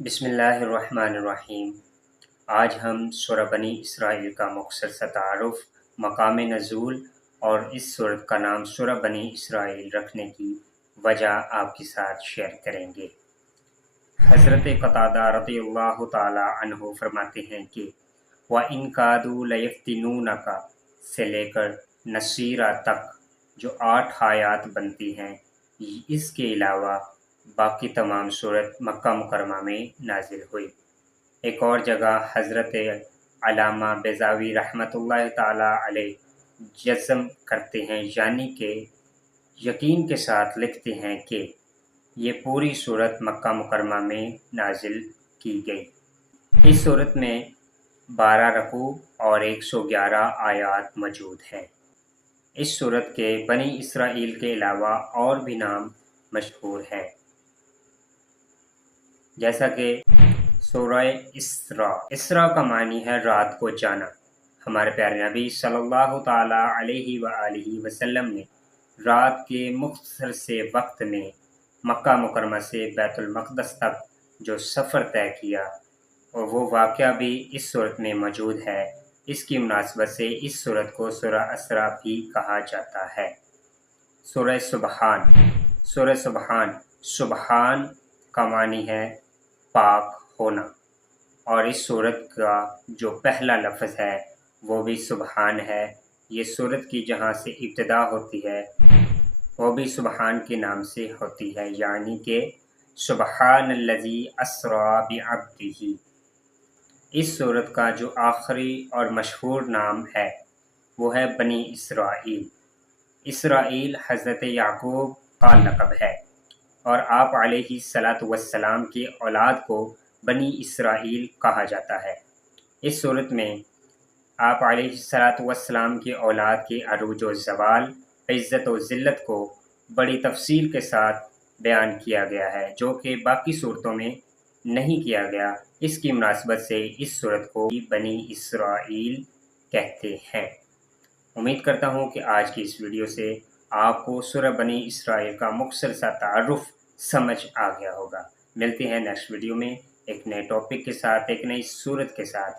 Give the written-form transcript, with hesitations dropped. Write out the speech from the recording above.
بسم اللہ الرحمن الرحیم۔ آج ہم سورہ بنی اسرائیل کا مختصر سا تعارف، مقام نزول اور اس سورت کا نام سورہ بنی اسرائیل رکھنے کی وجہ آپ کے ساتھ شیئر کریں گے۔ حضرت قتادہ رضی اللہ تعالی عنہ فرماتے ہیں کہ وَإِن كَادُوا لَيَفْتِنُونَكَ سے لے کر نصیرہ تک جو 8 آیات بنتی ہیں، اس کے علاوہ باقی تمام صورت مکہ مکرمہ میں نازل ہوئی۔ ایک اور جگہ حضرت علامہ بیضاوی رحمۃ اللہ تعالی علیہ جزم کرتے ہیں، یعنی کہ یقین کے ساتھ لکھتے ہیں کہ یہ پوری صورت مکہ مکرمہ میں نازل کی گئی۔ اس صورت میں 12 رکوع اور 111 آیات موجود ہیں۔ اس صورت کے بنی اسرائیل کے علاوہ اور بھی نام مشہور ہیں، جیسا کہ سورہ اسراء کا معنی ہے رات کو جانا۔ ہمارے پیارے نبی صلی اللہ تعالی علیہ وآلہ وسلم نے رات کے مختصر سے وقت میں مکہ مکرمہ سے بیت المقدس تک جو سفر طے کیا، اور وہ واقعہ بھی اس صورت میں موجود ہے۔ اس کی مناسبت سے اس صورت کو سورہ اسراء بھی کہا جاتا ہے۔ سورہ سبحان، سبحان کا معنی ہے پاک ہونا، اور اس صورت کا جو پہلا لفظ ہے وہ بھی سبحان ہے۔ یہ صورت کی جہاں سے ابتدا ہوتی ہے وہ بھی سبحان کے نام سے ہوتی ہے، یعنی کہ سبحان الذی اسری بعبدہ۔ اس صورت کا جو آخری اور مشہور نام ہے وہ ہے بنی اسرائیل۔ اسرائیل حضرت یعقوب کا لقب ہے، اور آپ علیہ السلام کی اولاد کو بنی اسرائیل کہا جاتا ہے۔ اس صورت میں آپ علیہ السلام کی اولاد کے عروج و زوال، عزت و ذلت کو بڑی تفصیل کے ساتھ بیان کیا گیا ہے، جو کہ باقی صورتوں میں نہیں کیا گیا۔ اس کی مناسبت سے اس صورت کو بنی اسرائیل کہتے ہیں۔ امید کرتا ہوں کہ آج کی اس ویڈیو سے آپ کو سورہ بنی اسرائیل کا مختصر سا تعارف سمجھ آ گیا ہوگا۔ ملتے ہیں نیکسٹ ویڈیو میں ایک نئے ٹاپک کے ساتھ، ایک نئی صورت کے ساتھ۔